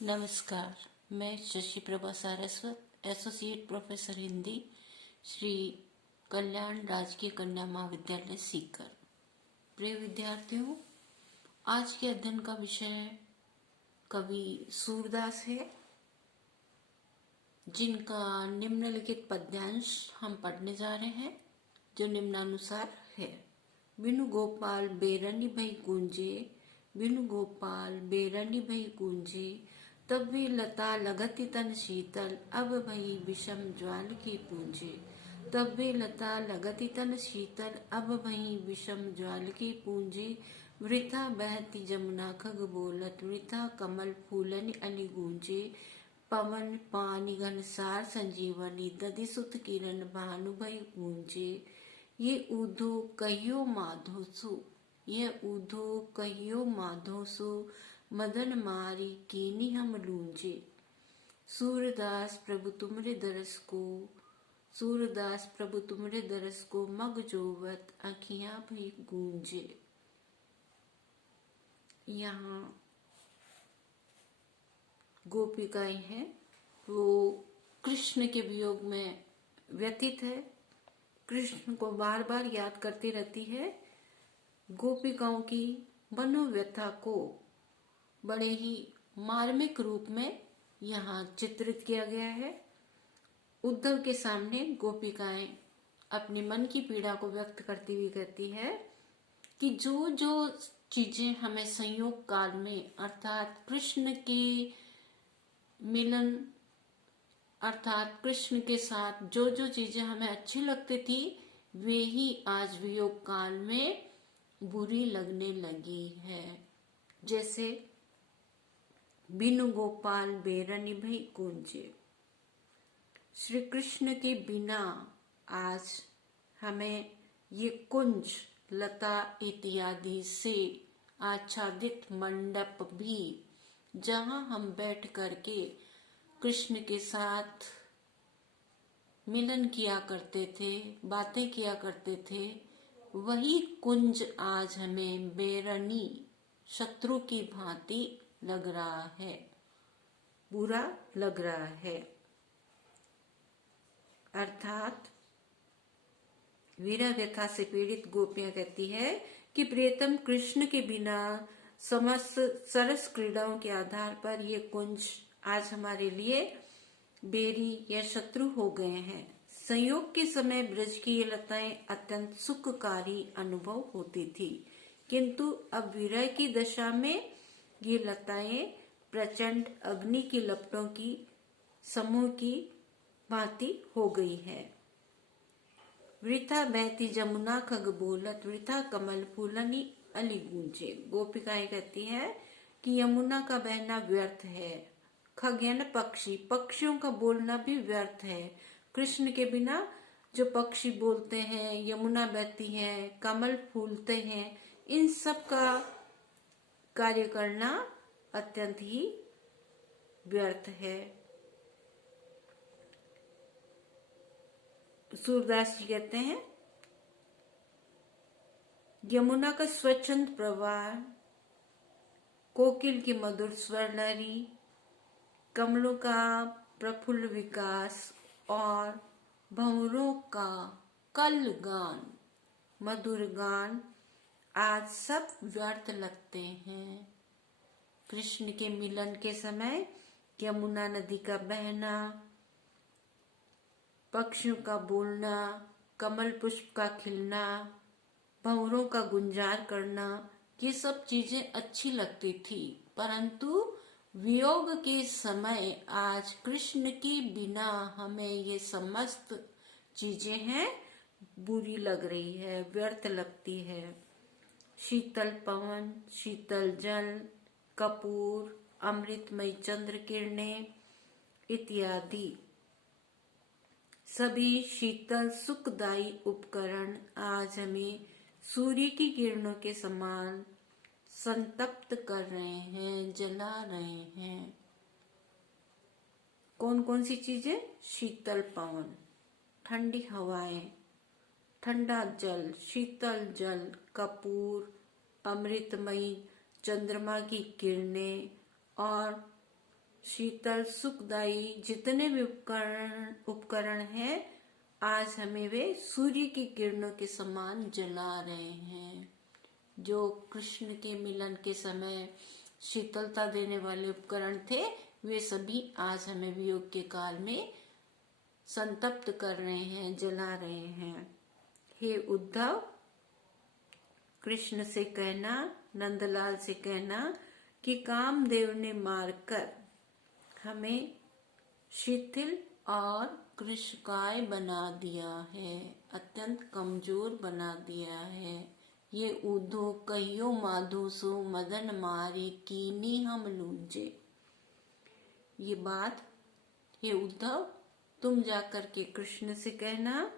नमस्कार। मैं Shashi Prabha Saraswat, associate professor Hindi, Shri Kalyan राजकीय कन्या महाविद्यालय सीकर। प्रिय विद्यार्थियों, आज के अध्ययन का विषय कवि सूरदास है, जिनका निम्नलिखित पद्यांश हम पढ़ने जा रहे हैं, जो निम्नानुसार है। बिनु गोपाल बेरनी भई गूंजे, बिनु गोपाल बेरनी भई गूंजे, तब भी लता लगति तन शीतल, अब भई विषम ज्वाल की पूंजे। तब भी लता लगति तन शीतल, अब भई विषम ज्वाल की पूंजे। वृथा बहती जमुना खग बोलत, वृथा कमल फूलन अली गूंजे। पवन पानी घनसार संजीवनी, दधि सुत किरण भानु भई गूंजे। ये ऊधो कहियो माधो सु, ये ऊधो कहियो माधो सु, मदन मारी कीनी हम लूंजे। सूरदास प्रभु तुमरे दरस को, सूरदास प्रभु तुमरे दरस को, मग जोवत आँखियां भी गूंजे। यहाँ गोपिकाएं हैं, वो कृष्ण के वियोग में व्यथित है, कृष्ण को बार बार याद करती रहती है। गोपिकाओं की मनोव्यथा को बड़े ही मार्मिक रूप में यहाँ चित्रित किया गया है। उद्धव के सामने गोपिकाएं अपने मन की पीड़ा को व्यक्त करती हुई कहती है कि जो जो चीजें हमें संयोग काल में अर्थात कृष्ण के मिलन अर्थात कृष्ण के साथ जो जो चीजें हमें अच्छी लगती थी, वे ही आज वियोग काल में बुरी लगने लगी है। जैसे बिनु गोपाल बेरनी भई गूंजे, श्री कृष्ण के बिना आज हमें ये कुंज लता इत्यादि से आच्छादित मंडप भी, जहां हम बैठ करके कृष्ण के साथ मिलन किया करते थे, बातें किया करते थे, वही कुंज आज हमें बेरनी शत्रु की भांति लग रहा है, बुरा लग रहा है। अर्थात वीरा व्यथा से पीड़ित गोपियां कहती है कि प्रियतम कृष्ण के बिना समस्त सरस क्रीड़ाओं के आधार पर ये कुंज आज हमारे लिए बेरी या शत्रु हो गए हैं। संयोग के समय ब्रज की ये लताएं अत्यंत सुखकारी अनुभव होती थी, किंतु अब विरह की दशा में ये लताएं प्रचंड अग्नि की लपटों की समूह की भांति हो गई है। वृथा बहती जमुना खग बोलत, वृथा कमल फूलनी अली गूंजे। गोपिकाएं कहती है कि यमुना का बहना व्यर्थ है, खग यानी पक्षी, पक्षियों का बोलना भी व्यर्थ है। कृष्ण के बिना जो पक्षी बोलते हैं, यमुना बहती है, कमल फूलते हैं, इन सब का कार्य करना अत्यंत ही व्यर्थ है। सूरदास जी कहते हैं, यमुना का स्वच्छंद प्रवाह, कोकिल की मधुर स्वर लहरी, कमलों का प्रफुल्ल विकास और भंवरों का कल गान, मधुर गान आज सब व्यर्थ लगते हैं। कृष्ण के मिलन के समय यमुना नदी का बहना, पक्षियों का बोलना, कमल पुष्प का खिलना, भंवरों का गुंजार करना, ये सब चीजें अच्छी लगती थी, परंतु वियोग के समय आज कृष्ण के बिना हमें ये समस्त चीजें हैं बुरी लग रही है, व्यर्थ लगती है। शीतल पवन, शीतल जल, कपूर, अमृतमय चंद्र किरणें इत्यादि सभी शीतल सुखदायी उपकरण आज हमें सूर्य की किरणों के समान संतप्त कर रहे हैं, जला रहे हैं। कौन कौन सी चीजें? शीतल पवन, ठंडी हवाएं, ठंडा जल, शीतल जल, कपूर, अमृतमयी चंद्रमा की किरणें और शीतल सुखदायी जितने भी उपकरण हैं, आज हमें वे सूर्य की किरणों के समान जला रहे हैं। जो कृष्ण के मिलन के समय शीतलता देने वाले उपकरण थे, वे सभी आज हमें वियोग के काल में संतप्त कर रहे हैं, जला रहे हैं। हे उद्धव, कृष्ण से कहना, नंदलाल से कहना कि कामदेव ने मारकर हमें शिथिल और कृशकाय बना दिया है, अत्यंत कमजोर बना दिया है। ये उद्धव कहियो माधो सो मदन मारे कीनी हम लूजे। ये बात हे उद्धव तुम जाकर के कृष्ण से कहना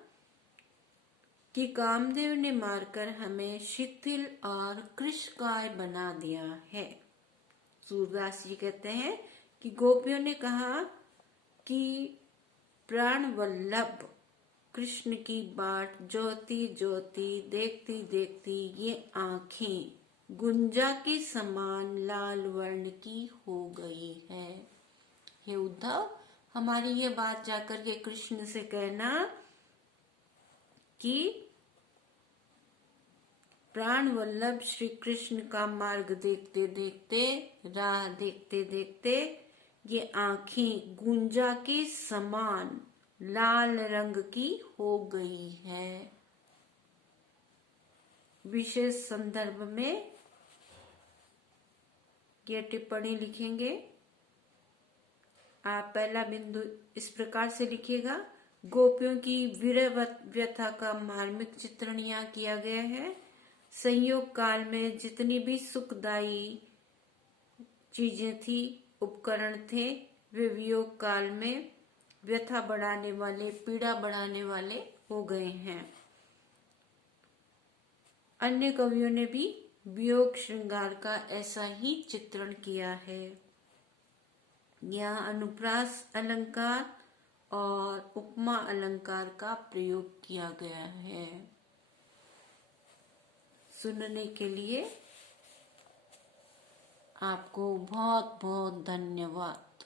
कि कामदेव ने मारकर हमें शिथिल और कृशकाय बना दिया है। सूरदास जी कहते हैं कि गोपियों ने कहा कि प्राण वल्लभ कृष्ण की बाट ज्योति ज्योति देखती देखती ये आंखें गुंजा के समान लाल वर्ण की हो गई है। हे उद्धव, हमारी ये बात जाकर के कृष्ण से कहना कि प्राण वल्लभ श्री कृष्ण का मार्ग देखते देखते, राह देखते देखते ये आंखें गुंजा के समान लाल रंग की हो गई है। विशेष संदर्भ में ये टिप्पणी लिखेंगे। आप पहला बिंदु इस प्रकार से लिखिएगा, गोपियों की विरह व्यथा का मार्मिक चित्रण यहाँ किया गया है। संयोग काल में जितनी भी सुखदायी चीजें थी, उपकरण थे, वे वियोग काल में व्यथा बढ़ाने वाले, पीड़ा बढ़ाने वाले हो गए हैं। अन्य कवियों ने भी वियोग श्रृंगार का ऐसा ही चित्रण किया है। यहाँ अनुप्रास अलंकार और उपमा अलंकार का प्रयोग किया गया है। सुनने के लिए आपको बहुत बहुत धन्यवाद।